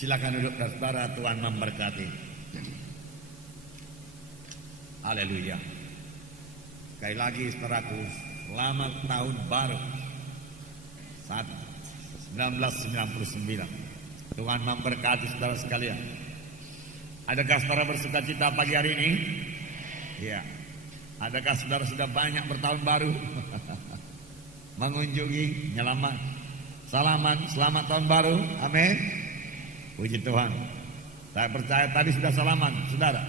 Silakan duduk saudara, Tuhan memberkati. Haleluya. Sekali lagi saudaraku, selamat tahun baru 1999. Tuhan memberkati saudara sekalian. Adakah saudara bersuka cita pagi hari ini? Ya. Adakah saudara sudah banyak bertahun baru? Mengunjungi, nyelamat, selamat tahun baru. Amin. Puji Tuhan. Saya percaya tadi sudah salaman, saudara.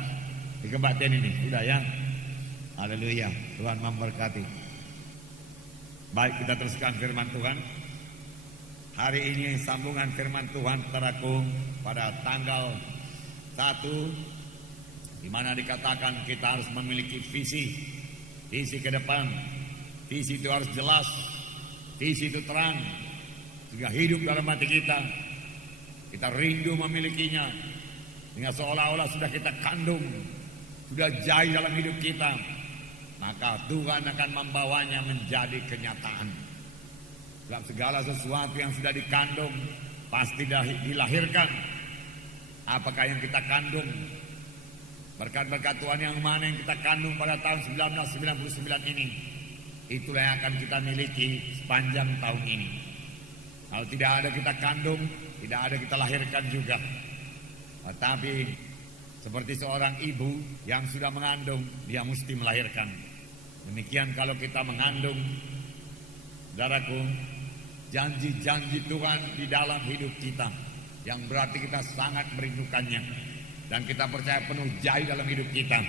Di kebaktian ini sudah ya. Haleluya. Tuhan memberkati. Baik, kita teruskan firman Tuhan. Hari ini sambungan firman Tuhan saudaraku pada tanggal 1, di mana dikatakan kita harus memiliki visi ke depan. Visi itu harus jelas, visi itu terang, sehingga hidup dalam hati kita rindu memilikinya, sehingga seolah-olah sudah kita kandung, sudah jaya dalam hidup kita, maka Tuhan akan membawanya menjadi kenyataan. Dalam segala sesuatu yang sudah dikandung pasti dilahirkan. Apakah yang kita kandung? Berkat-berkat Tuhan yang mana yang kita kandung pada tahun 1999 ini, itulah yang akan kita miliki sepanjang tahun ini. Kalau tidak ada kita kandung, tidak ada kita lahirkan juga. Tetapi seperti seorang ibu yang sudah mengandung, dia mesti melahirkan. Demikian kalau kita mengandung, saudaraku, janji-janji Tuhan di dalam hidup kita, yang berarti kita sangat merindukannya, dan kita percaya penuh jaya dalam hidup kita.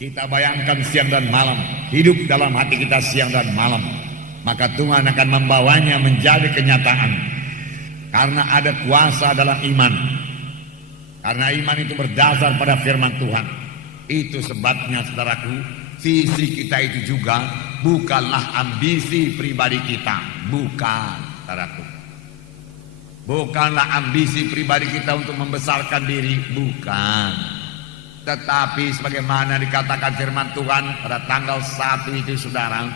Kita bayangkan siang dan malam, hidup dalam hati kita siang dan malam, maka Tuhan akan membawanya menjadi kenyataan. Karena ada kuasa dalam iman. Karena iman itu berdasar pada firman Tuhan. Itu sebabnya saudaraku, visi kita itu juga bukanlah ambisi pribadi kita. Bukan, saudaraku. Bukanlah ambisi pribadi kita untuk membesarkan diri. Bukan. Tetapi sebagaimana dikatakan firman Tuhan pada tanggal 1 itu saudara,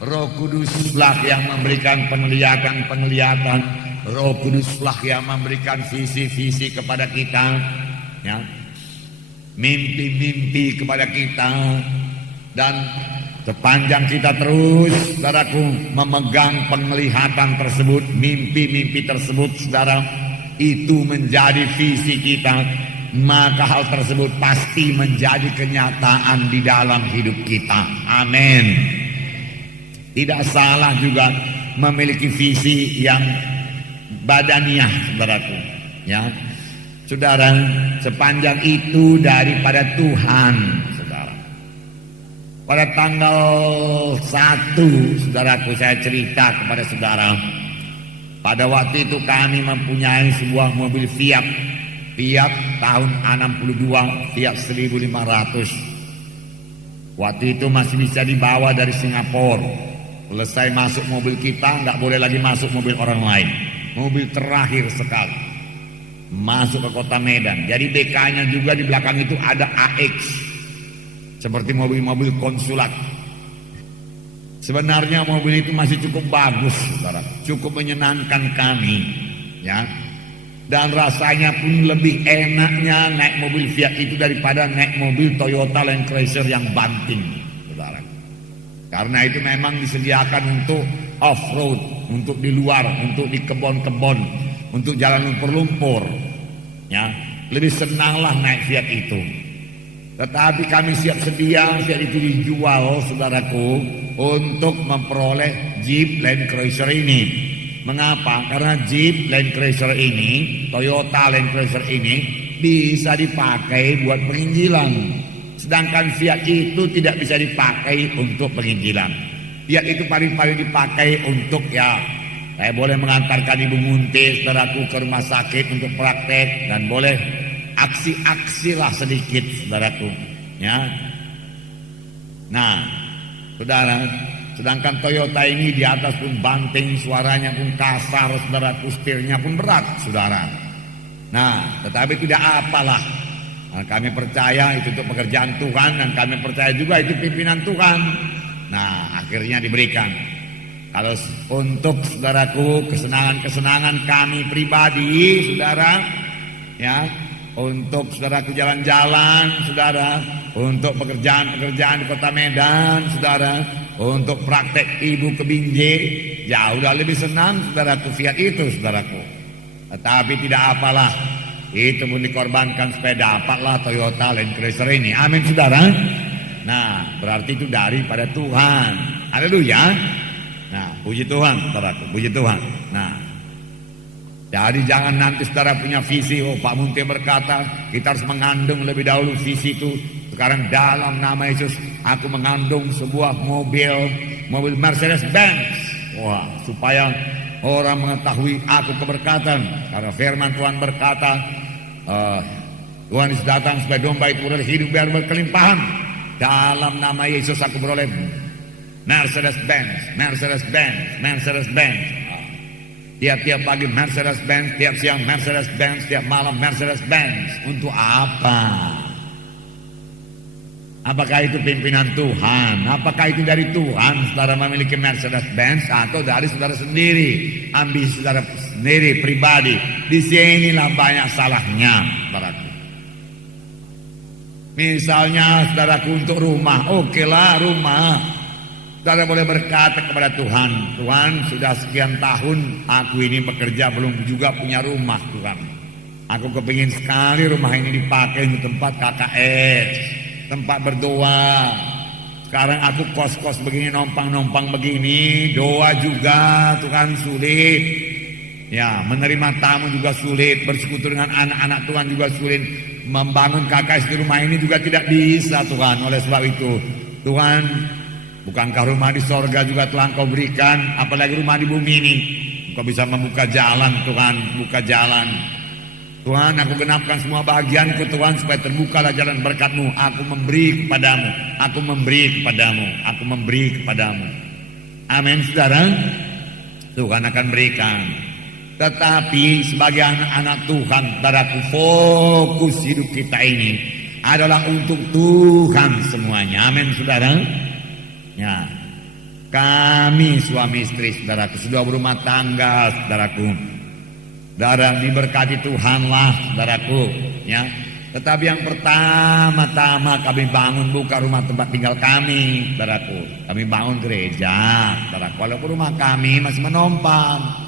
Roh Kuduslah yang memberikan penglihatan. Roh Kuduslah yang memberikan visi-visi kepada kita, ya, mimpi-mimpi kepada kita, dan sepanjang kita terus, saudaraku, memegang penglihatan tersebut, mimpi-mimpi tersebut, saudara, itu menjadi visi kita, maka hal tersebut pasti menjadi kenyataan di dalam hidup kita. Amin. Tidak salah juga memiliki visi yang badaniah, saudaraku, ya, saudara, sepanjang itu daripada Tuhan, saudara. Pada tanggal 1, saudaraku, saya cerita kepada saudara, pada waktu itu kami mempunyai sebuah mobil Fiat tahun 62, Fiat 1500. Waktu itu masih bisa dibawa dari Singapura. Selesai masuk mobil kita, nggak boleh lagi masuk mobil orang lain. Mobil terakhir sekali masuk ke kota Medan. Jadi BK-nya juga di belakang itu ada AX, seperti mobil-mobil konsulat. Sebenarnya mobil itu masih cukup bagus, saudara, cukup menyenangkan kami, ya. Dan rasanya pun lebih enaknya naik mobil Fiat itu daripada naik mobil Toyota Land Cruiser yang banting, saudara. Karena itu memang disediakan untuk off-road, untuk di luar, untuk di kebon-kebon, untuk jalan lumpur-lumpur, ya. Lebih senanglah naik Fiat itu. Tetapi kami siap sedia Fiat itu dijual, saudaraku, untuk memperoleh Jeep Land Cruiser ini. Mengapa? Karena Jeep Land Cruiser ini, Toyota Land Cruiser ini bisa dipakai buat penginjilan. Sedangkan Fiat itu tidak bisa dipakai untuk penginjilan. Fiat itu paling-paling dipakai untuk, ya, saya boleh mengantarkan ibu muntis, saudaraku, ke rumah sakit untuk praktek, dan boleh aksi-aksi lah sedikit, saudaraku, ya. Nah, saudara, sedangkan Toyota ini di atas pun banting, suaranya pun kasar, saudaraku, setirnya pun berat, saudara. Nah, tetapi tidak apalah. Nah, kami percaya itu untuk pekerjaan Tuhan, dan kami percaya juga itu pimpinan Tuhan. Nah, akhirnya diberikan. Kalau untuk saudaraku kesenangan-kesenangan kami pribadi, saudara, ya, untuk saudaraku jalan-jalan, saudara, untuk pekerjaan-pekerjaan di Kota Medan, saudara, untuk praktek ibu ke Binjai, jauh lebih senang saudaraku Fiat itu, saudaraku. Tetapi tidak apalah, itu pun dikorbankan supaya dapatlah Toyota Land Cruiser ini. Amin, saudara. Nah, berarti itu daripada Tuhan. Haleluya. Nah, puji Tuhan, saudaraku, puji Tuhan. Nah, jadi jangan nanti saudara punya visi, oh Pak Munte berkata kita harus mengandung lebih dahulu visi itu. Sekarang dalam nama Yesus aku mengandung sebuah mobil Mercedes-Benz. Wah, supaya orang mengetahui aku keberkatan. Karena firman Tuhan berkata, Tuhan Yesus datang supaya domba itu beroleh hidup biar berkelimpahan. Dalam nama Yesus aku beroleh Mercedes-Benz, Mercedes-Benz, Mercedes-Benz. Tiap-tiap pagi Mercedes-Benz, tiap siang Mercedes-Benz, tiap malam Mercedes-Benz. Untuk apa? Apakah itu pimpinan Tuhan? Apakah itu dari Tuhan saudara memiliki Mercedes-Benz atau dari saudara sendiri? Ambisi saudara sendiri pribadi. Di sinilah banyak salahnya, saudaraku. Misalnya saudaraku untuk rumah, okelah rumah. Saudara boleh berkata kepada Tuhan, Tuhan sudah sekian tahun aku ini bekerja belum juga punya rumah Tuhan. Aku kepingin sekali rumah ini dipakai untuk tempat KKS, tempat berdoa. Sekarang aku kos-kos begini, nompang-nompang begini, doa juga Tuhan sulit. Ya, menerima tamu juga sulit, bersekutu dengan anak-anak Tuhan juga sulit. Membangun KKS di rumah ini juga tidak bisa Tuhan. Oleh sebab itu Tuhan, bukankah rumah di sorga juga telah Engkau berikan, apalagi rumah di bumi ini. Engkau bisa membuka jalan Tuhan, buka jalan. Tuhan, aku genapkan semua bahagianku Tuhan, supaya terbukalah jalan berkat-Mu. Aku memberi kepadamu, aku memberi kepadamu, aku memberi kepadamu. Amin, saudara. Tuhan akan berikan. Tetapi sebagai anak-anak Tuhan, saudaraku, fokus hidup kita ini adalah untuk Tuhan semuanya. Amin, saudara. Ya, kami suami istri, saudaraku, sudah berumah tangga, saudaraku. Saudara, diberkati Tuhanlah, saudaraku, ya. Tetapi yang pertama-tama kami bangun bukan rumah tempat tinggal kami, saudaraku. Kami bangun gereja, saudaraku. Walaupun rumah kami masih menumpang.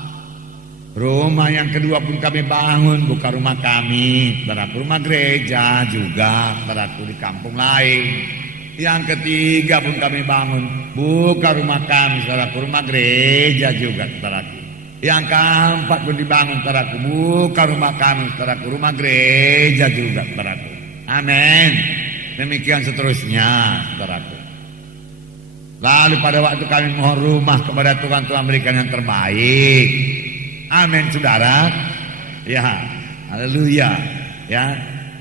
Rumah yang kedua pun kami bangun bukan rumah kami, saudaraku. Rumah gereja juga, saudaraku, di kampung lain. Yang ketiga pun kami bangun bukan rumah kami, saudaraku, rumah gereja juga, saudaraku. Yang keempat pun dibangun, saudaraku, bukan rumah kami, saudaraku, rumah gereja juga, saudaraku. Amin. Demikian seterusnya, saudaraku. Lalu pada waktu kami mohon rumah kepada Tuhan, Tuhan berikan yang terbaik. Amin, saudara. Ya, haleluya. Ya.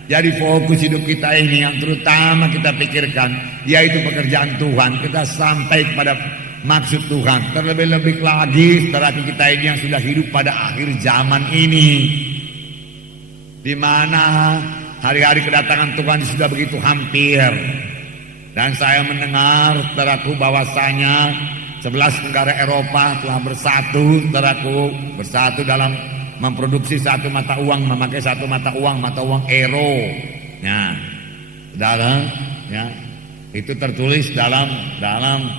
Jadi fokus hidup kita ini yang terutama kita pikirkan, yaitu pekerjaan Tuhan. Kita sampai kepada maksud Tuhan. Terlebih-lebih lagi saudara kita ini yang sudah hidup pada akhir zaman ini, di mana hari-hari kedatangan Tuhan sudah begitu hampir. Dan saya mendengar, saudaraku, bahwasanya 11 negara Eropa telah bersatu, saudaraku, bersatu dalam memproduksi satu mata uang, memakai satu mata uang euro. Ya, saudara, ya, itu tertulis dalam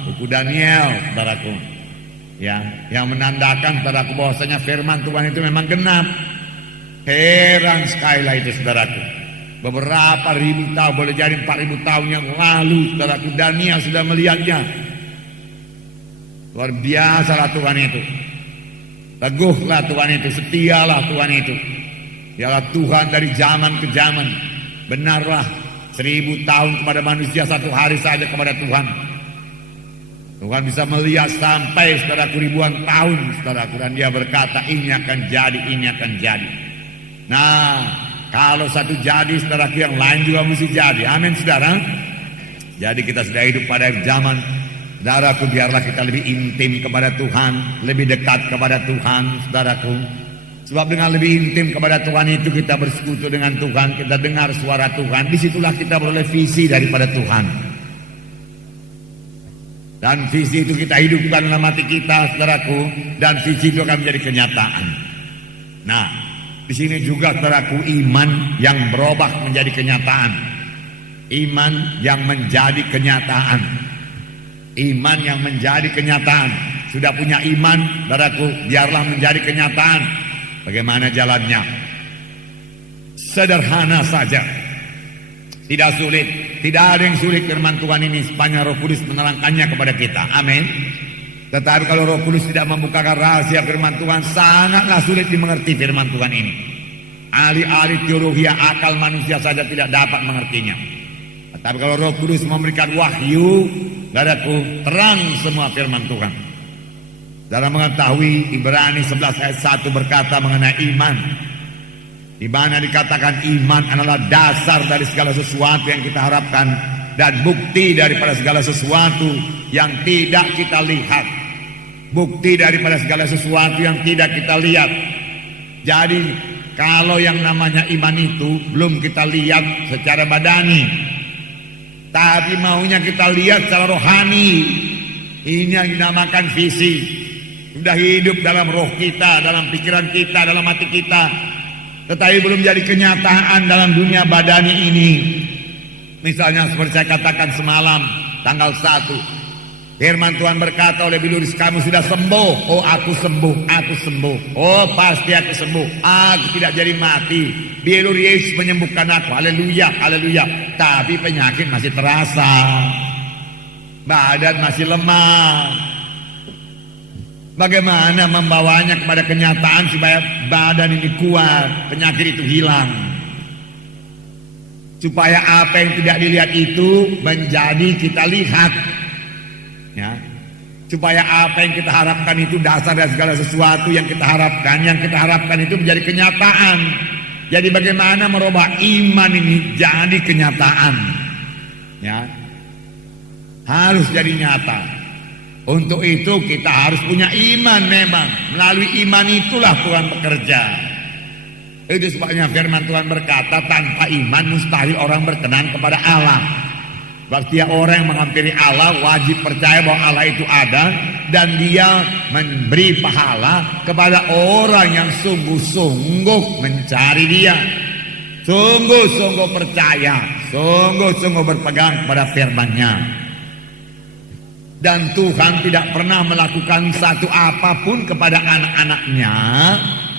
buku Daniel, saudaraku. Ya, yang menandakan, saudaraku, bahwasanya firman Tuhan itu memang genap. Heran sekali lah itu, saudaraku. Beberapa ribu tahun, boleh jadi 4.000 tahun yang lalu, saudaraku, Daniel sudah melihatnya. Luar biasalah Tuhan itu. Teguhlah Tuhan itu, setialah Tuhan itu. Dialah Tuhan dari zaman ke zaman. Benarlah 1000 tahun kepada manusia, 1 hari saja kepada Tuhan. Tuhan bisa melihat sampai, saudaraku, ribuan tahun, saudaraku. Dan dia berkata, ini akan jadi, ini akan jadi. Nah, kalau satu jadi, saudaraku, yang lain juga mesti jadi. Amin, saudara. Jadi kita sudah hidup pada zaman, saudaraku, biarlah kita lebih intim kepada Tuhan, lebih dekat kepada Tuhan, saudaraku. Sebab dengan lebih intim kepada Tuhan itu kita bersekutu dengan Tuhan, kita dengar suara Tuhan. Disitulah kita beroleh visi daripada Tuhan. Dan visi itu kita hidupkan dalam hati kita, saudaraku. Dan visi itu akan menjadi kenyataan. Nah, Di sini juga saudaraku, iman yang berubah menjadi kenyataan. Iman yang menjadi kenyataan. Iman yang menjadi kenyataan. Sudah punya iman, saudaraku, biarlah menjadi kenyataan. Bagaimana jalannya? Sederhana saja. Tidak sulit. Tidak ada yang sulit firman Tuhan ini sepanjang Roh Kudus menerangkannya kepada kita. Amin. Tetapi kalau Roh Kudus tidak membukakan rahasia firman Tuhan, sangatlah sulit dimengerti firman Tuhan ini. Ahli-ahli teologi akal manusia saja tidak dapat mengertinya. Tetapi kalau Roh Kudus memberikan wahyu, saudaraku, terang semua firman Tuhan. Dalam mengetahui Ibrani 11 ayat 1 berkata mengenai iman, di mana dikatakan iman adalah dasar dari segala sesuatu yang kita harapkan dan bukti daripada segala sesuatu yang tidak kita lihat. Bukti daripada segala sesuatu yang tidak kita lihat. Jadi kalau yang namanya iman itu belum kita lihat secara badani, tapi maunya kita lihat secara rohani. Ini yang dinamakan visi. Sudah hidup dalam roh kita, dalam pikiran kita, dalam hati kita, tetapi belum jadi kenyataan dalam dunia badani ini. Misalnya seperti saya katakan semalam tanggal 1, firman Tuhan berkata oleh Biluris, kamu sudah sembuh. Oh, aku sembuh, aku sembuh. Oh, pasti aku sembuh, aku tidak jadi mati. Biluris menyembuhkan aku. Haleluya, haleluya. Tapi penyakit masih terasa, badan masih lemah. Bagaimana membawanya kepada kenyataan supaya badan ini kuat, penyakit itu hilang, supaya apa yang tidak dilihat itu menjadi kita lihat, ya. Supaya apa yang kita harapkan itu dasar dari segala sesuatu yang kita harapkan itu menjadi kenyataan. Jadi bagaimana merubah iman ini jadi kenyataan, ya, harus jadi nyata. Untuk itu kita harus punya iman memang. Melalui iman itulah Tuhan bekerja. Itu sebabnya firman Tuhan berkata, tanpa iman mustahil orang berkenan kepada Allah. Berarti orang yang menghampiri Allah wajib percaya bahwa Allah itu ada, dan dia memberi pahala kepada orang yang sungguh-sungguh mencari dia, sungguh-sungguh percaya, sungguh-sungguh berpegang kepada firman-Nya. Dan Tuhan tidak pernah melakukan satu apapun kepada anak-anaknya,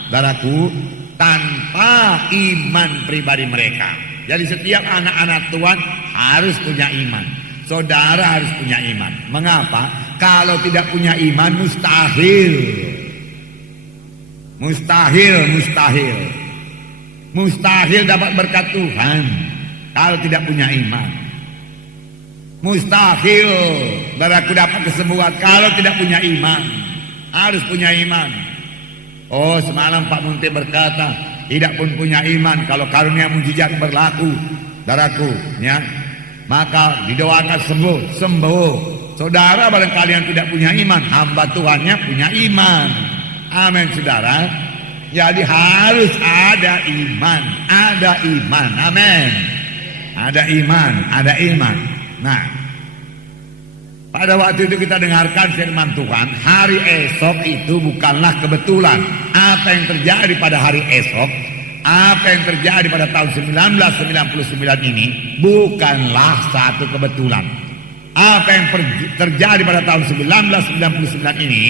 saudaraku, tanpa iman pribadi mereka. Jadi setiap anak-anak Tuhan harus punya iman. Saudara harus punya iman. Mengapa? Kalau tidak punya iman mustahil. Mustahil dapat berkat Tuhan kalau tidak punya iman. Mustahil saudaraku dapat kesembuhan kalau tidak punya iman. Harus punya iman. Oh, semalam Pak Munti berkata, tidak pun punya iman kalau karunia mujizat berlaku, saudaraku, ya, maka didoakan sembuh. Saudara barangkali yang tidak punya iman, hamba Tuhannya punya iman. Amin, saudara. Jadi harus ada iman. Amin. Ada iman. Nah, pada waktu itu kita dengarkan firman Tuhan, hari esok itu bukanlah kebetulan. Apa yang terjadi pada hari esok, apa yang terjadi pada tahun 1999 ini bukanlah satu kebetulan. Apa yang terjadi pada tahun 1999 ini,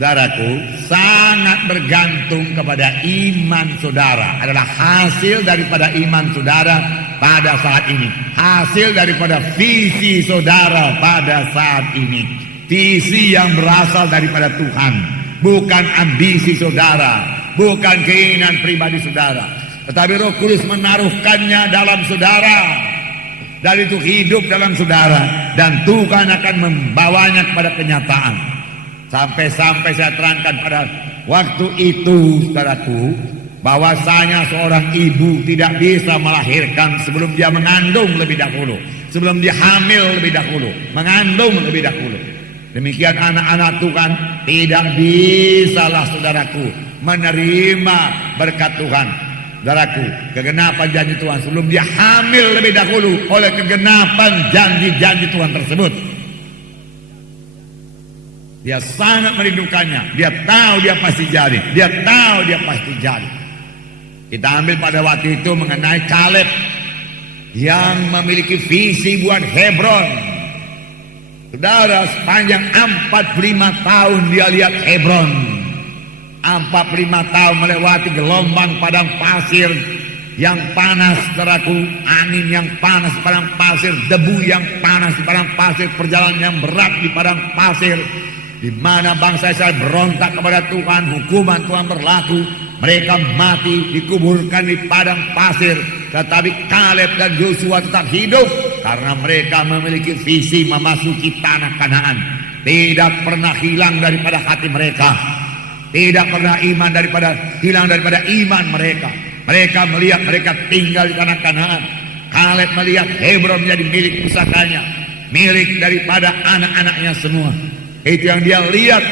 saudaraku, sangat bergantung kepada iman saudara. Adalah hasil daripada iman saudara pada saat ini, hasil daripada visi saudara pada saat ini, visi yang berasal daripada Tuhan, bukan ambisi saudara, bukan keinginan pribadi saudara, tetapi Roh Kudus menaruhkannya dalam saudara, dan itu hidup dalam saudara, dan Tuhan akan membawanya kepada kenyataan. Sampai-sampai saya terangkan pada waktu itu, saudaraku, bahwasanya seorang ibu tidak bisa melahirkan sebelum dia mengandung lebih dahulu, sebelum dia hamil lebih dahulu, mengandung lebih dahulu. Demikian anak-anak Tuhan tidak bisalah, saudaraku, menerima berkat Tuhan, saudaraku, kegenapan janji Tuhan sebelum dia hamil lebih dahulu oleh kegenapan janji-janji Tuhan tersebut. Dia sangat merindukannya. Dia tahu dia pasti jadi. Kita ambil pada waktu itu mengenai Kaleb yang memiliki visi buat Hebron. Saudara, sepanjang 45 tahun dia lihat Hebron. 45 tahun melewati gelombang padang pasir yang panas, saudaraku, angin yang panas di padang pasir, debu yang panas di padang pasir, perjalanan yang berat di padang pasir, di mana bangsa Israel berontak kepada Tuhan, hukuman Tuhan berlaku, mereka mati, dikuburkan di padang pasir. Tetapi Kaleb dan Yosua tetap hidup karena mereka memiliki visi memasuki tanah Kanaan. Tidak pernah hilang daripada hati mereka, tidak pernah hilang daripada iman mereka. Mereka melihat mereka tinggal di tanah Kanaan. Kaleb melihat Hebron menjadi milik pusakanya, milik daripada anak-anaknya semua. Itu yang dia lihat.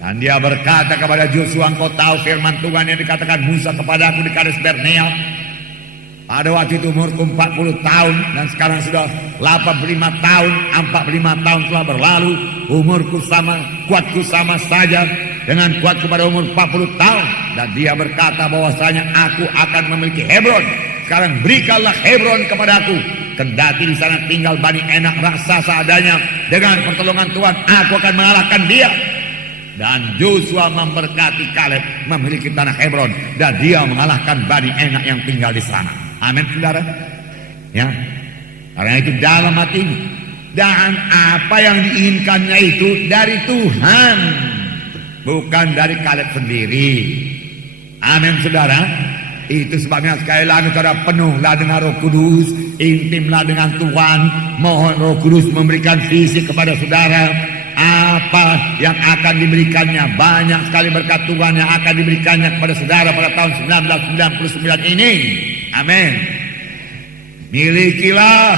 Dan dia berkata kepada Yosua, engkau tahu firman Tuhan yang dikatakan Musa kepadaku di Kades Barnea. Pada waktu itu umurku 40 tahun dan sekarang sudah 85 tahun. 45 tahun telah berlalu. Umurku sama, kuatku sama saja dengan kuatku pada umur 40 tahun. Dan dia berkata bahwasanya aku akan memiliki Hebron. Sekarang berikanlah Hebron kepadaku. Kendati di sana tinggal Bani Enak raksasa adanya, dengan pertolongan Tuhan aku akan mengalahkan dia. Dan Yosua memberkati Kaleb memiliki tanah Hebron, dan dia mengalahkan Bani Enak yang tinggal di sana. Amin, saudara. Ya, karena itu dalam hatinya. Dan apa yang diinginkannya itu dari Tuhan, bukan dari Kaleb sendiri. Amin, saudara. Itu sebabnya sekali lagi saudara, penuhlah dengan Roh Kudus, intimlah dengan Tuhan. Mohon Roh Kudus memberikan visi kepada saudara. Apa yang akan diberikannya, banyak sekali berkat Tuhan yang akan diberikannya kepada saudara pada tahun 1999 ini. Amin. Milikilah.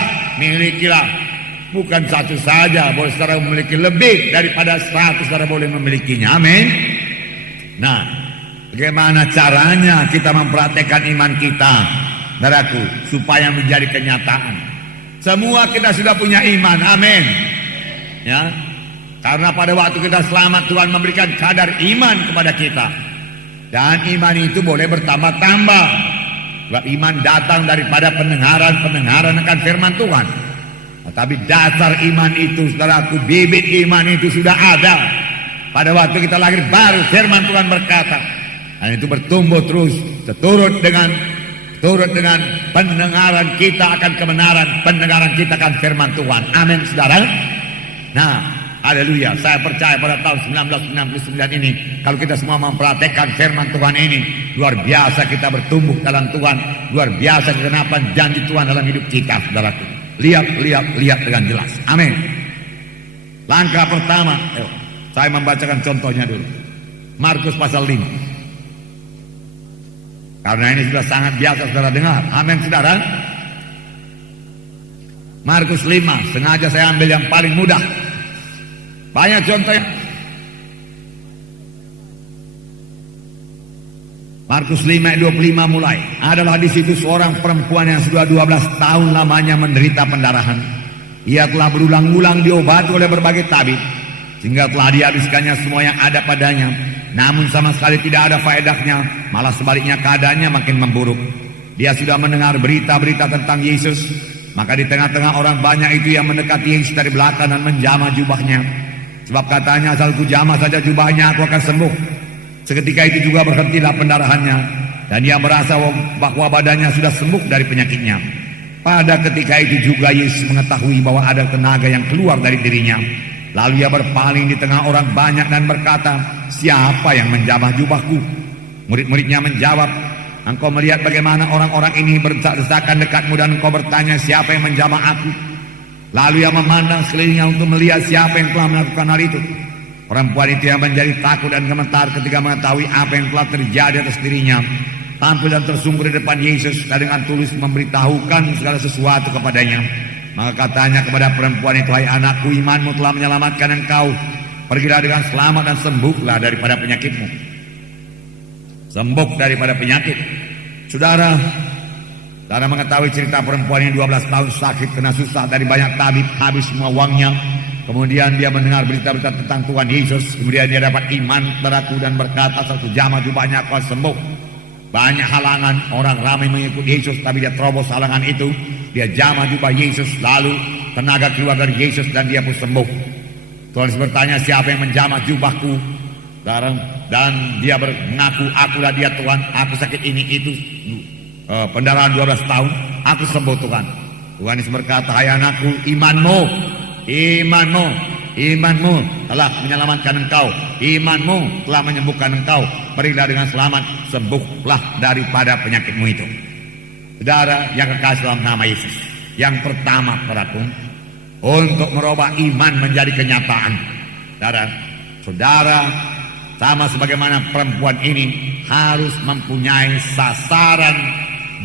Bukan satu saja, boleh saudara memiliki lebih daripada 100, saudara boleh memilikinya. Amin. Nah, bagaimana caranya kita mempraktekkan iman kita, saudaraku, supaya menjadi kenyataan? Semua kita sudah punya iman. Amin. Ya. Karena pada waktu kita selamat, Tuhan memberikan kadar iman kepada kita. Dan iman itu boleh bertambah-tambah. Sebab iman datang daripada pendengaran akan firman Tuhan. Tetapi dasar iman itu, saudaraku, bibit iman itu sudah ada. Pada waktu kita lahir baru, firman Tuhan berkata. Dan itu bertumbuh terus, seturut dengan pendengaran kita akan kebenaran, pendengaran kita akan firman Tuhan. Amin, saudara. Nah, haleluya, saya percaya pada tahun 1999 ini, kalau kita semua mempraktekkan firman Tuhan ini, luar biasa kita bertumbuh dalam Tuhan, luar biasa kegenapan janji Tuhan dalam hidup kita, saudaraku. Lihat dengan jelas. Amin. Langkah pertama, saya membacakan contohnya dulu. Markus pasal 5. Karena ini sudah sangat biasa saudara dengar. Amin, saudara. Markus 5, sengaja saya ambil yang paling mudah. Banyak contohnya. Markus 5 ayat 25 mulai. Adalah di situ seorang perempuan yang sudah 12 tahun lamanya menderita pendarahan. Ia telah berulang-ulang diobati oleh berbagai tabib, sehingga telah dihabiskannya semua yang ada padanya. Namun sama sekali tidak ada faedahnya, malah sebaliknya keadaannya makin memburuk. Dia sudah mendengar berita-berita tentang Yesus. Maka di tengah-tengah orang banyak itu yang mendekati Yesus dari belakang dan menjamah jubahnya. Sebab katanya, asal ku jamah saja jubahnya, aku akan sembuh. Seketika itu juga berhentilah pendarahannya, dan dia merasa bahwa badannya sudah sembuh dari penyakitnya. Pada ketika itu juga Yesus mengetahui bahwa ada tenaga yang keluar dari dirinya. Lalu ia berpaling di tengah orang banyak dan berkata, siapa yang menjamah jubahku? Murid-muridnya menjawab, engkau melihat bagaimana orang-orang ini berdesak-desakan dekatmu, dan engkau bertanya, siapa yang menjamah aku? Lalu ia memandang sekelilingnya untuk melihat siapa yang telah melakukan hal itu. Perempuan itu yang menjadi takut dan gemetar ketika mengetahui apa yang telah terjadi atas dirinya, tampil dan tersungkur di depan Yesus dan dengan tulus memberitahukan segala sesuatu kepadanya. Maka katanya kepada perempuan itu, hai anakku, imanmu telah menyelamatkan engkau. Pergilah dengan selamat dan sembuhlah daripada penyakitmu. Sembuh daripada penyakit. Saudara mengetahui cerita perempuan yang 12 tahun sakit, kena susah dari banyak tabib, habis semua uangnya. Kemudian dia mendengar berita-berita tentang Tuhan Yesus. Kemudian dia dapat iman, saudaraku, dan berkata, satu jam jubahnya aku sembuh. Banyak halangan, orang ramai mengikuti Yesus, tapi dia terobos halangan itu. Dia jamah jubah Yesus, lalu tenaga keluar dari Yesus dan dia pun sembuh. Tuhan Yesus bertanya, siapa yang menjamah jubahku? Dan dia mengaku, akulah dia Tuhan, aku sakit ini itu, pendarahan 12 tahun, aku sembuh Tuhan. Tuhan Yesus berkata, hai anakku, imanmu telah menyelamatkan engkau, imanmu telah menyembuhkan engkau, pergilah dengan selamat, sembuhlah daripada penyakitmu itu. Saudara yang kekasih dalam nama Yesus, yang pertama, saudaraku, untuk merubah iman menjadi kenyataan, saudara sama sebagaimana perempuan ini harus mempunyai sasaran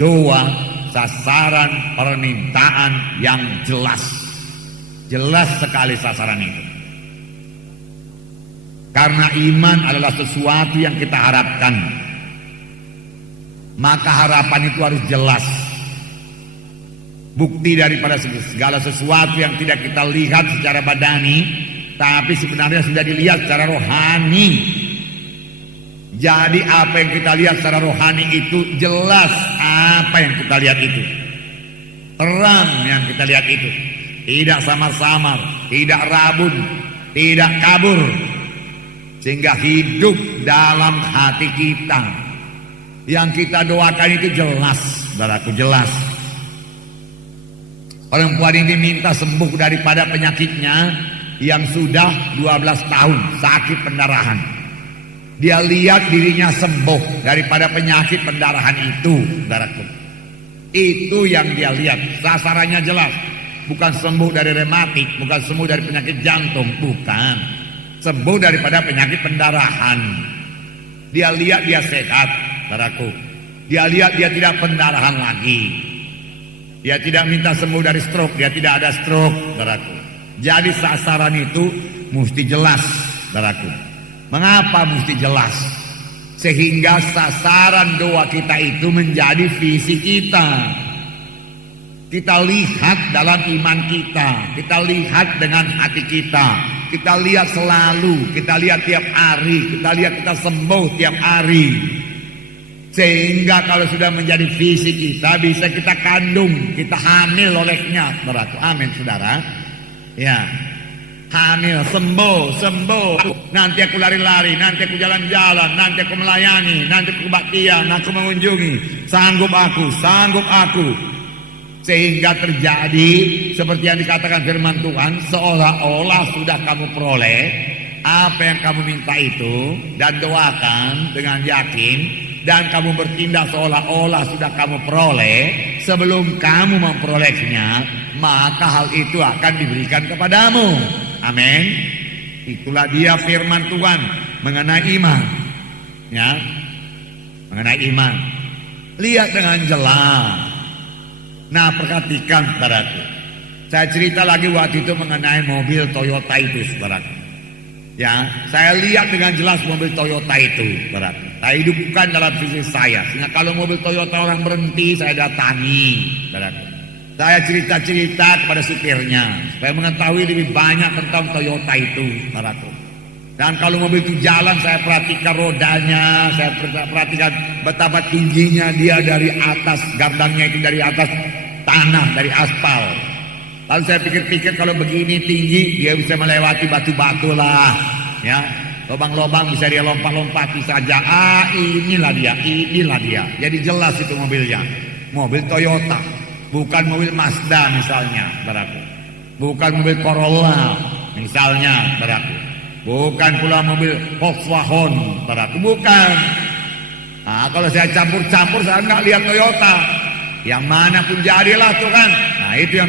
doa, sasaran permintaan yang jelas sekali sasaran itu. Karena iman adalah sesuatu yang kita harapkan, maka harapan itu harus jelas. Bukti daripada segala sesuatu yang tidak kita lihat secara badani, tapi sebenarnya sudah dilihat secara rohani. Jadi apa yang kita lihat secara rohani itu jelas, apa yang kita lihat itu terang, yang kita lihat itu tidak samar-samar, tidak rabun, tidak kabur, sehingga hidup dalam hati kita. Yang kita doakan itu jelas, saudaraku, jelas. Perempuan ini minta sembuh daripada penyakitnya yang sudah 12 tahun, sakit pendarahan. Dia lihat dirinya sembuh daripada penyakit pendarahan itu, saudaraku. Itu yang dia lihat, sasarannya jelas. Bukan sembuh dari rematik, bukan sembuh dari penyakit jantung, bukan. Sembuh daripada penyakit pendarahan. Dia lihat dia sehat, saudaraku. Dia lihat dia tidak pendarahan lagi. Dia tidak minta sembuh dari stroke, dia tidak ada stroke, saudaraku. Jadi sasaran itu mesti jelas, saudaraku. Mengapa mesti jelas? Sehingga sasaran doa kita itu menjadi visi kita. Kita lihat dalam iman kita, kita lihat dengan hati kita, kita lihat selalu, kita lihat tiap hari, kita lihat kita sembuh tiap hari. Sehingga kalau sudah menjadi visi kita, bisa kita kandung, kita hamil olehnya, saudara. Amin, saudara. Ya, hamil, sembuh. Nanti aku lari-lari, nanti aku jalan-jalan, nanti aku melayani, nanti aku kebaktian, aku mengunjungi. Sanggup aku. Sehingga terjadi seperti yang dikatakan firman Tuhan, seolah-olah sudah kamu peroleh apa yang kamu minta itu, dan doakan dengan yakin, dan kamu bertindak seolah-olah sudah kamu peroleh. Sebelum kamu memperolehnya, maka hal itu akan diberikan kepadamu. Amin. Itulah dia firman Tuhan mengenai iman, ya, mengenai iman. Lihat dengan jelas. Nah, perhatikan, saudaraku. Saya cerita lagi waktu itu mengenai mobil Toyota itu, saudaraku. Ya, saya lihat dengan jelas mobil Toyota itu, saudaraku. Saya hidupkan dalam visi saya. Sehingga kalau mobil Toyota orang berhenti, saya datangi, saudaraku. Saya cerita-cerita kepada supirnya supaya mengetahui lebih banyak tentang Toyota itu, saudaraku. Dan kalau mobil itu jalan, saya perhatikan rodanya, saya perhatikan betapa tingginya dia dari atas, gardangnya itu dari atas tanah, dari aspal. Lalu saya pikir-pikir kalau begini tinggi, dia bisa melewati batu-batu lah, ya, lubang-lubang bisa dia lompat-lompati saja. Inilah dia. Jadi jelas itu mobilnya, mobil Toyota, bukan mobil Mazda misalnya, saudaraku. Bukan mobil Corolla misalnya, saudaraku. Bukan pula mobil Volkswagen, saudaraku, bukan. Nah, kalau saya campur-campur, saya nggak lihat Toyota. Yang mana pun jadilah Tuhan. Nah, itu yang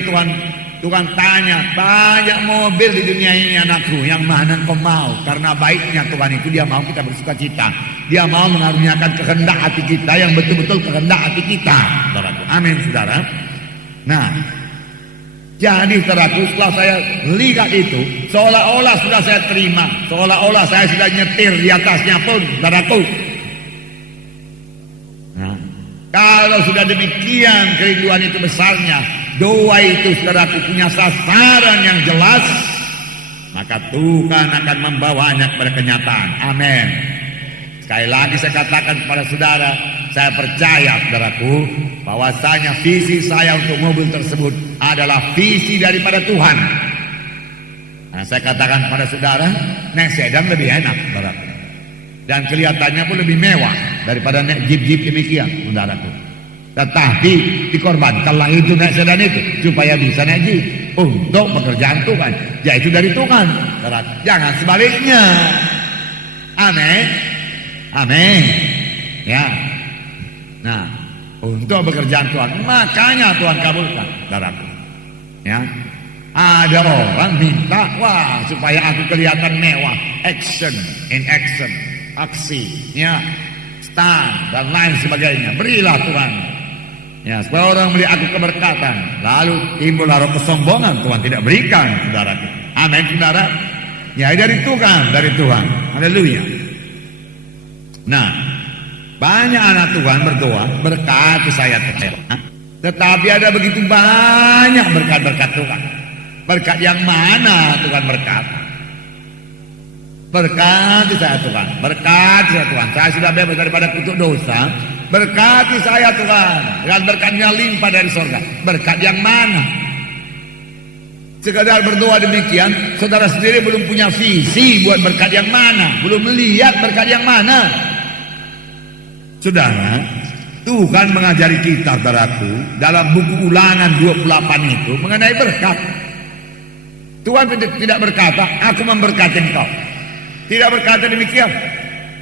Tuhan tanya. Banyak mobil di dunia ini, anakku, yang mana kau mau? Karena baiknya Tuhan itu, dia mau kita bersuka cita. Dia mau mengaruniakan kehendak hati kita yang betul-betul kehendak hati kita, saudaraku. Amin, saudara. Nah, jadi saudaraku, setelah saya lihat itu, seolah-olah sudah saya terima, seolah-olah saya sudah nyetir di atasnya pun, saudaraku. Nah, kalau sudah demikian kerinduan itu besarnya, doa itu, saudaraku, punya sasaran yang jelas, maka Tuhan akan membawanya kepada kenyataan. Amin. Sekali lagi saya katakan kepada saudara, saya percaya saudaraku, bahwasanya visi saya untuk mobil tersebut adalah visi daripada Tuhan. Nah, saya katakan kepada saudara, naik sedan lebih enak saudaraku, dan kelihatannya pun lebih mewah daripada naik jeep-jeep demikian saudaraku. Tetapi dikorbankanlah itu naik sedan itu supaya bisa naik jeep untuk pekerjaan Tuhan, yaitu dari Tuhan saudaraku. Jangan sebaliknya. Amin. Amin. Ya. Nah, untuk pekerjaan Tuhan, makanya Tuhan kabulkan saudaraku. Ya. Ada orang minta, wah, supaya aku kelihatan mewah, action, in action, aksi, ya, stand dan lain sebagainya. Berilah Tuhan, ya, supaya orang melihat aku keberkatan. Lalu timbul roh kesombongan, Tuhan tidak berikan, saudaraku. Amin, saudara. Ya, dari Tuhan, dari Tuhan. Haleluya. Nah, banyak anak Tuhan berdoa, berkati saya Tuhan. Tetapi ada begitu banyak berkat-berkat Tuhan. Berkat yang mana Tuhan berkata? Berkati saya Tuhan, berkati saya Tuhan. Saya sudah bebas daripada kutuk dosa. Berkati saya Tuhan, dengan berkatnya limpah dari surga. Berkat yang mana? Sekadar berdoa demikian, saudara sendiri belum punya visi buat berkat yang mana, belum melihat berkat yang mana. Saudara, Tuhan mengajari kita, saudaraku, dalam buku Ulangan 28 itu mengenai berkat. Tuhan tidak berkata, aku memberkati engkau. Tidak berkata demikian.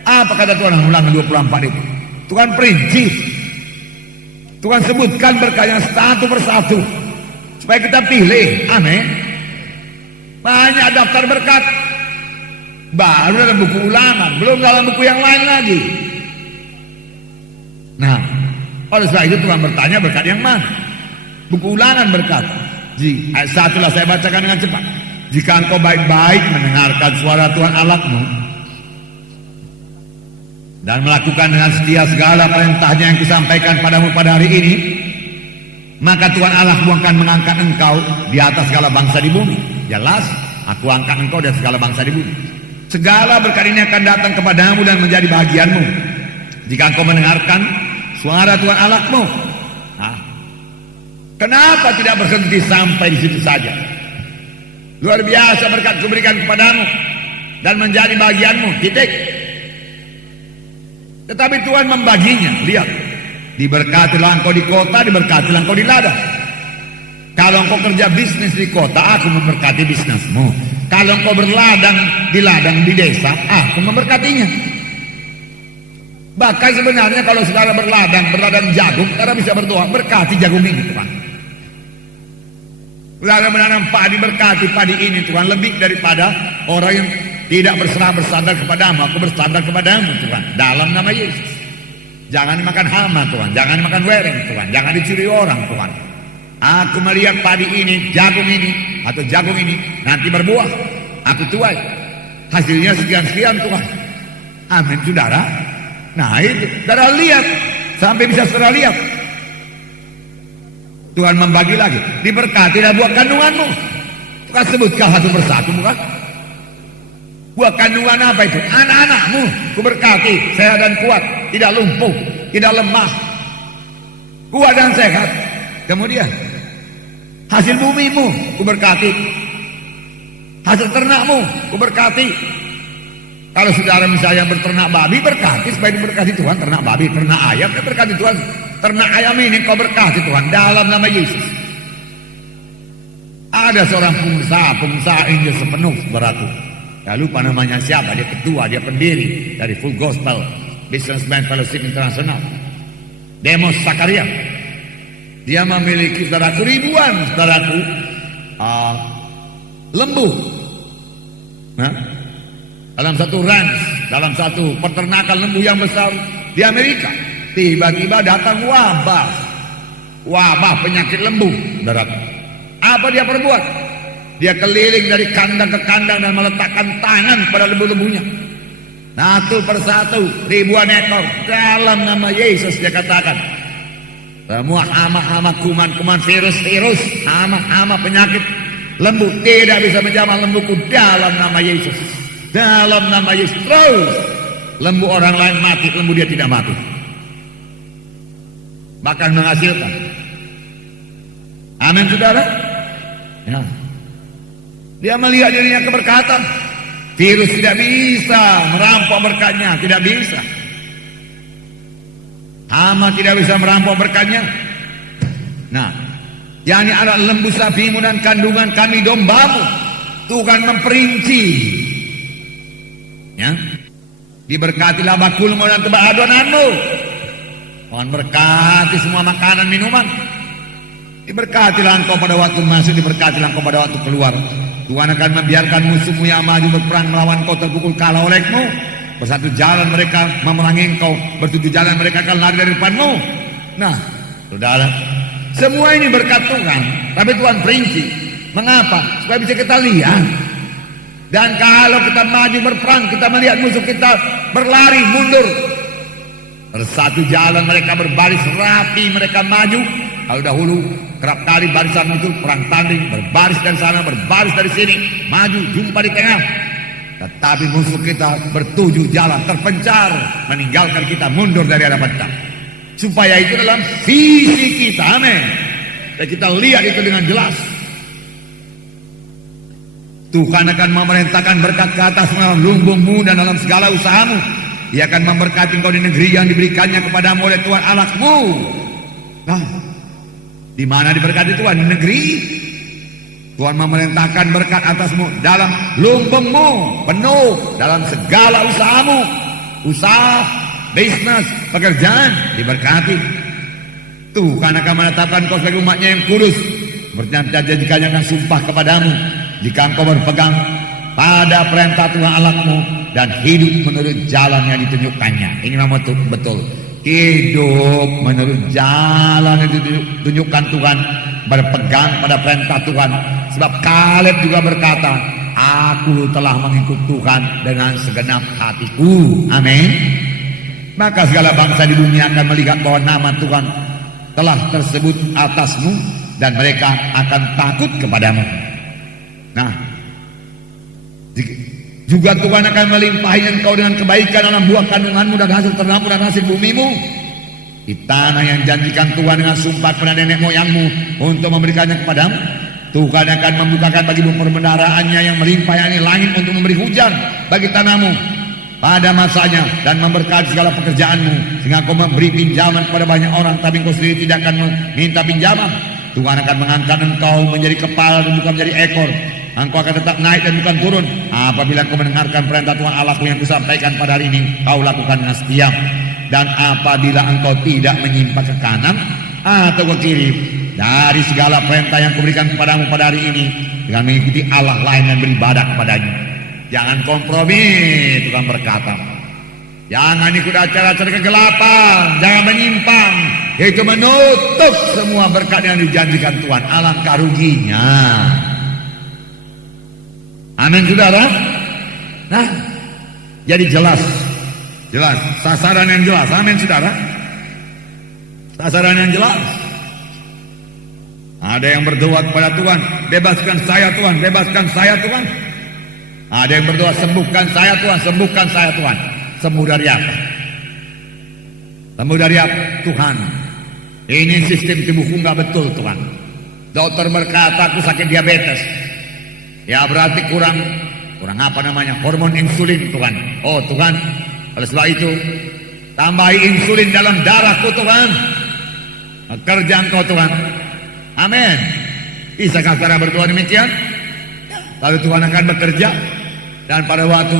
Apa kata Tuhan dalam Ulangan 24 itu? Tuhan perinci. Tuhan sebutkan berkatnya satu persatu supaya kita pilih. Amin. Banyak daftar berkat baru dalam buku Ulangan, belum dalam buku yang lain lagi. Nah, oleh sebab itu Tuhan bertanya, berkat yang mana? Buku Ulangan berkata, ayat 1 lah saya bacakan dengan cepat. Jika engkau baik-baik mendengarkan suara Tuhan Allahmu dan melakukan dengan setia segala perintahnya yang kusampaikan padamu pada hari ini, maka Tuhan Allahmu akan mengangkat engkau di atas segala bangsa di bumi. Jelas, aku angkat engkau di atas segala bangsa di bumi. Segala berkat ini akan datang kepadamu dan menjadi bahagianmu jika engkau mendengarkan suara Tuhan Allahmu. Nah, kenapa tidak berhenti sampai di situ saja? Luar biasa berkat kuberikan kepadamu dan menjadi bagianmu, titik. Tetapi Tuhan membaginya. Lihat, diberkatilah engkau di kota, diberkatilah engkau di ladang. Kalau engkau kerja bisnis di kota, aku memberkati bisnismu. Kalau engkau berladang di ladang di desa, aku memberkatinya. Bahkan sebenarnya kalau saudara berladang jagung, saudara bisa berdoa, berkati jagung ini Tuhan. Saudara menanam padi, berkati padi ini Tuhan, lebih daripada orang yang tidak bersandar kepadamu. Aku bersandar kepadamu Tuhan, dalam nama Yesus. Jangan makan hama Tuhan, jangan makan wereng Tuhan, jangan dicuri orang Tuhan. Aku melihat padi ini, jagung ini, atau jagung ini nanti berbuah, aku tuai, hasilnya sekian-sekian Tuhan. Amin saudara. Nah itu, saudara lihat, sampai bisa saudara lihat. Tuhan membagi lagi, diberkatilah buah kandunganmu. Tuhan sebutkan satu persatu, bukan? Buah kandungan apa itu? Anak-anakmu kuberkati, sehat dan kuat, tidak lumpuh, tidak lemah, kuat dan sehat. Kemudian hasil bumimu kuberkati, hasil ternakmu kuberkati. Kalau saudara misalnya berternak babi, berkati supaya diberkati Tuhan. Ternak babi, ternak ayam, berkati Tuhan. Ternak ayam ini kau berkati Tuhan dalam nama Yesus. Ada seorang pengusaha Injil sepenuh beraku. Ya lupa namanya siapa, dia ketua, dia pendiri dari Full Gospel Businessman Fellowship International, Demos Zakaria. Dia memiliki, saudaraku, ribuan, saudaraku, lembu. Nah, dalam satu ranch, dalam satu peternakan lembu yang besar di Amerika, tiba-tiba datang wabah penyakit lembu, saudaraku. Apa dia perbuat? Dia keliling dari kandang ke kandang dan meletakkan tangan pada lembu-lembunya. Satu persatu, ribuan ekor, dalam nama Yesus dia katakan, semua hama-hama, kuman-kuman, virus-virus, hama-hama penyakit Lembu tidak bisa menjamah lembuku dalam nama Yesus. Dalam nama Yesus. Terus lembu orang lain mati, lembu dia tidak mati, bahkan menghasilkan. Amin saudara. Ya. Dia melihat dirinya keberkatan. Virus tidak bisa merampok berkatnya, tidak bisa. Hama tidak bisa merampok berkatnya. Nah, yakni anak lembu sapimu dan kandungan kami dombamu. Tuhan memperinci. Ya. Diberkatilah bakulmu dan tebak adonanmu. Tuhan berkati semua makanan minuman. Diberkatilah engkau pada waktu masuk, diberkatilah engkau pada waktu keluar. Tuhan akan membiarkan musuhmu yang maju berperang melawan kau terpukul kalah olehmu. Bersatu jalan mereka memerangi engkau, bertujuh jalan mereka akan lari dari depanmu. Nah, saudara, semua ini berkat Tuhan, tapi Tuhan perinci. Mengapa? Supaya bisa kita lihat. Dan kalau kita maju berperang, kita melihat musuh kita berlari mundur. Bersatu jalan mereka berbaris rapi, mereka maju. Kalau dahulu kerap kali barisan itu perang tanding, berbaris dari sana, berbaris dari sini, maju, jumpa di tengah. Tetapi musuh kita bertujuh jalan, terpencar, meninggalkan kita, mundur dari hadapan kita. Supaya itu dalam visi kita, amin. Dan kita lihat itu dengan jelas. Tuhan akan memerintahkan berkat ke atas dalam lumbungmu dan dalam segala usahamu. Dia akan memberkati engkau di negeri yang diberikannya kepadamu oleh Tuhan Allahmu. Nah, di mana diberkati Tuhan? Di negeri. Tuhan memerintahkan berkat atasmu dalam lumbungmu penuh, dalam segala usahamu, usaha, bisnis, pekerjaan diberkati. Tuhan akan menetapkan kau sebagai umatnya yang kudus. Berjanji jadikannya akan sumpah kepadamu jika engkau berpegang pada perintah Tuhan Allahmu dan hidup menurut jalan yang ditunjukkannya. Ini memang betul. Hidup menurut jalan yang ditunjukkan Tuhan, berpegang pada perintah Tuhan. Sebab Kaleb juga berkata, aku telah mengikut Tuhan dengan segenap hatiku. Amin. Maka segala bangsa di dunia akan melihat bahwa nama Tuhan telah tersebut atasmu dan mereka akan takut kepadamu. Nah, juga Tuhan akan melimpahi engkau dengan kebaikan dalam buah kandunganmu dan hasil ternakmu dan hasil bumimu di tanah yang janjikan Tuhan dengan sumpah kepada nenek moyangmu untuk memberikannya kepadamu. Tuhan akan membukakan bagimu perbendaharaan-Nya yang melimpah, yakni langit, untuk memberi hujan bagi tanahmu pada masanya dan memberkati segala pekerjaanmu, sehingga kau memberi pinjaman kepada banyak orang, tapi engkau sendiri tidak akan meminta pinjaman. Tuhan akan mengangkat engkau menjadi kepala dan bukan menjadi ekor. Engkau akan tetap naik dan bukan turun. Apabila engkau mendengarkan perintah Tuhan Allahmu yang kusampaikan pada hari ini, kau lakukan dengan setia. Dan apabila engkau tidak menyimpang ke kanan atau ke kiri dari segala perintah yang kuberikan kepadamu pada hari ini, dengan mengikuti Allah lain dan beribadah kepadanya. Jangan kompromi, Tuhan berkata. Jangan ikut acara-acara kegelapan, jangan menyimpang. Itu menutup semua berkat yang dijanjikan Tuhan. Alangkah ruginya. Amin saudara. Nah, jadi jelas sasaran yang jelas. Amin saudara. Sasaran yang jelas. Ada yang berdoa kepada Tuhan, bebaskan saya Tuhan, bebaskan saya Tuhan. Ada yang berdoa, sembuhkan saya Tuhan, sembuhkan saya Tuhan. Sembuh dari apa? Sembuh dari apa? Tuhan, ini sistem tubuhku nggak betul Tuhan. Dokter berkata aku sakit diabetes. Ya berarti kurang apa namanya, hormon insulin Tuhan. Oh Tuhan, oleh sebab itu tambahi insulin dalam darahku Tuhan. Bekerja engkau Tuhan. Amin. Bisakah saudara berdoa demikian? Lalu Tuhan akan bekerja. Dan pada waktu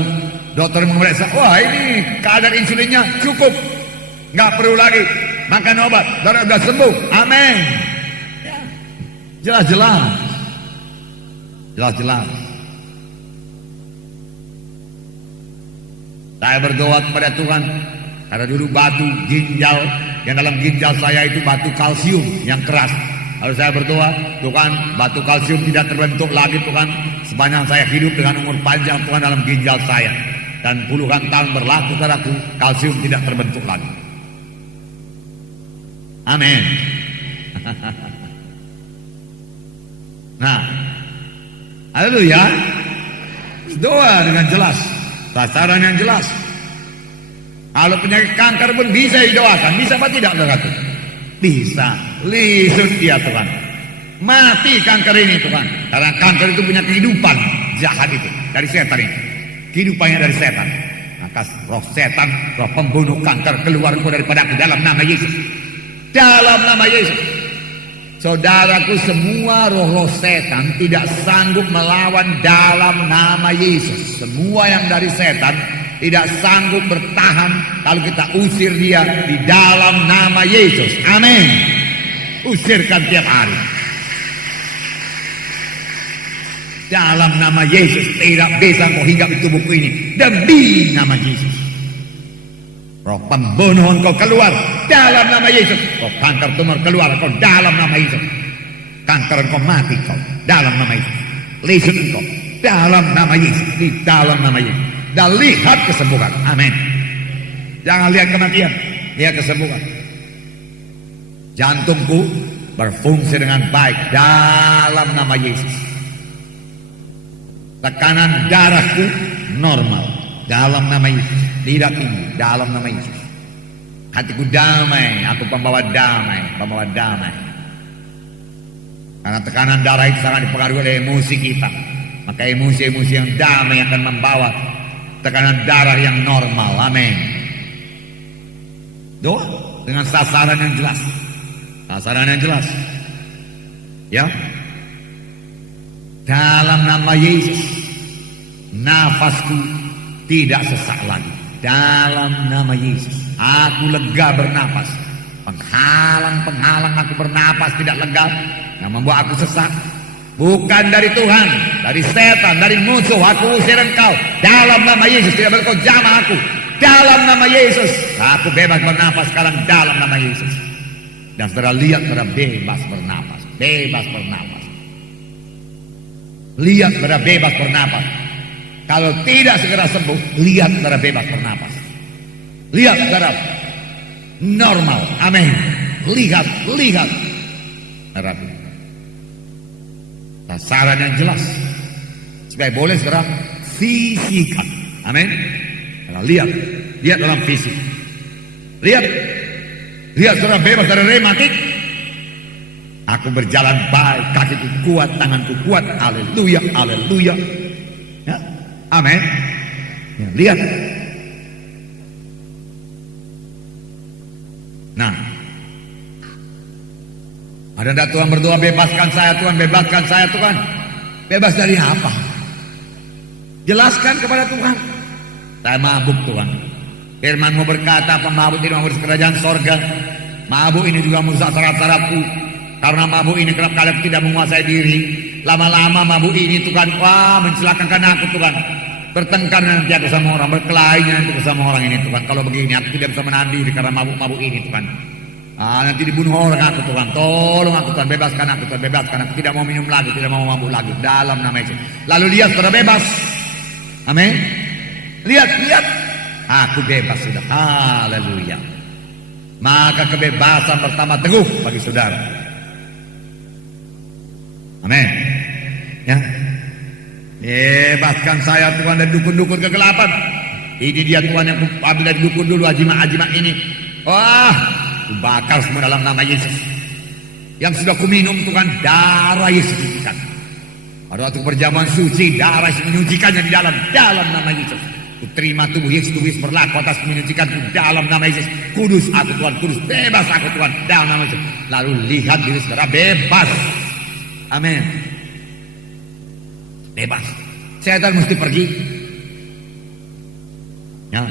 dokter memeriksa, wah ini kadar insulinnya cukup, nggak perlu lagi makan obat, saudara sudah sembuh. Amin. Jelas. Saya berdoa kepada Tuhan karena dulu batu ginjal yang dalam ginjal saya itu batu kalsium yang keras. Lalu saya berdoa, Tuhan, batu kalsium tidak terbentuk lagi Tuhan sepanjang saya hidup dengan umur panjang Tuhan dalam ginjal saya. Dan puluhan tahun berlaku saudaraku, kalsium tidak terbentuk lagi. Amin. Nah, Haleluya. Doa dengan jelas, sasaran yang jelas. Kalau penyakit kanker pun bisa didoakan. Bisa apa tidak, saudaraku? Bisa. Lisut dia Tuhan. Mati kanker ini Tuhan. Karena kanker itu punya kehidupan jahat itu. Dari setan ini. Kehidupannya dari setan. Maka roh setan, roh pembunuh kanker, keluar daripada aku dalam nama Yesus. Dalam nama Yesus. Saudaraku, semua roh-roh setan tidak sanggup melawan dalam nama Yesus. Semua yang dari setan tidak sanggup bertahan kalau kita usir dia di dalam nama Yesus. Amin. Usirkan tiap hari. Dalam nama Yesus tidak bisa kau hinggap di tubuhku ini. Demi nama Yesus. Roh pembunuh engkau keluar dalam nama Yesus. Roh kanker tumor keluar engkau dalam nama Yesus. Kanker engkau mati kau dalam nama Yesus. Lisut engkau dalam nama Yesus. Di dalam nama Yesus. Dan lihat kesembuhan. Amin. Jangan lihat kematian, lihat kesembuhan. Jantungku berfungsi dengan baik dalam nama Yesus. Tekanan darahku normal dalam nama Yesus. Tidak tinggi dalam nama Yesus. Hatiku damai, aku pembawa damai, pembawa damai. Karena tekanan darah itu sangat dipengaruhi oleh emosi kita. Maka emosi-emosi yang damai akan membawa tekanan darah yang normal. Amin. Doa dengan sasaran yang jelas. Sasaran yang jelas. Ya. Dalam nama Yesus, nafasku tidak sesak lagi. Dalam nama Yesus, aku lega bernapas. Penghalang-penghalang aku bernapas tidak lega, yang membuat aku sesak, bukan dari Tuhan, dari setan, dari musuh. Aku usir engkau. Dalam nama Yesus, tidak berkau jamah aku. Dalam nama Yesus, aku bebas bernapas sekarang dalam nama Yesus. Dan saudara lihat, saudara bebas bernapas. Bebas bernapas. Lihat, saudara bebas bernapas. Kalau tidak segera sembuh, lihat saudara bebas bernapas. Lihat saudara normal. Amin. Lihat. Saudara, sasaran yang jelas supaya boleh saudara fisikan. Amin. Lihat dalam fisik. Lihat saudara bebas dari rematik. Aku berjalan baik, kakiku kuat, tanganku kuat. Haleluya, haleluya. Ya, amin. Ya, lihat. Nah, ada enggak Tuhan berdoa, bebaskan saya Tuhan, bebaskan saya Tuhan. Bebas dari apa? Jelaskan kepada Tuhan. Saya mabuk Tuhan. Firman-Mu berkata, pemabuk tidak mau kerajaan sorga. Mabuk ini juga merusak syarat-syaratku. Karena mabuk ini kerap kali tidak menguasai diri. Lama-lama mabuk ini Tuhan, mencelakakan aku Tuhan. Bertengkar nanti aku sama orang, berkelahi nanti aku sama orang ini Tuhan. Kalau begini aku tidak bisa menahan diri karena mabuk-mabuk ini Tuhan. Nanti dibunuh orang aku Tuhan. Tolong aku Tuhan, bebaskan aku Tuhan, bebaskan aku. Tidak mau minum lagi, tidak mau mabuk lagi. Dalam nama Yesus. Lalu lihat saudara bebas. Amin. Lihat. Aku bebas sudah. Haleluya. Maka kebebasan pertama teguh bagi saudara. Amin. Ya. Bebaskan saya Tuhan dari dukun-dukun kegelapan. Ini dia Tuhan yang ambil dari dukun dulu, ajimat-ajimat ini. Bakar semua dalam nama Yesus. Yang sudah kuminum Tuhan, darah Yesus sucikan. Pada waktu perjamuan suci, darah Yesus menyucikannya di dalam nama Yesus. Ku terima tubuh Yesus, tubuh Yesus berlaku atas menyucikanku dalam nama Yesus. Kudus aku Tuhan, kudus, bebas aku Tuhan dalam nama Yesus. Lalu lihat diri saudara bebas. Amin. Bebas. Setan mesti pergi. Ya.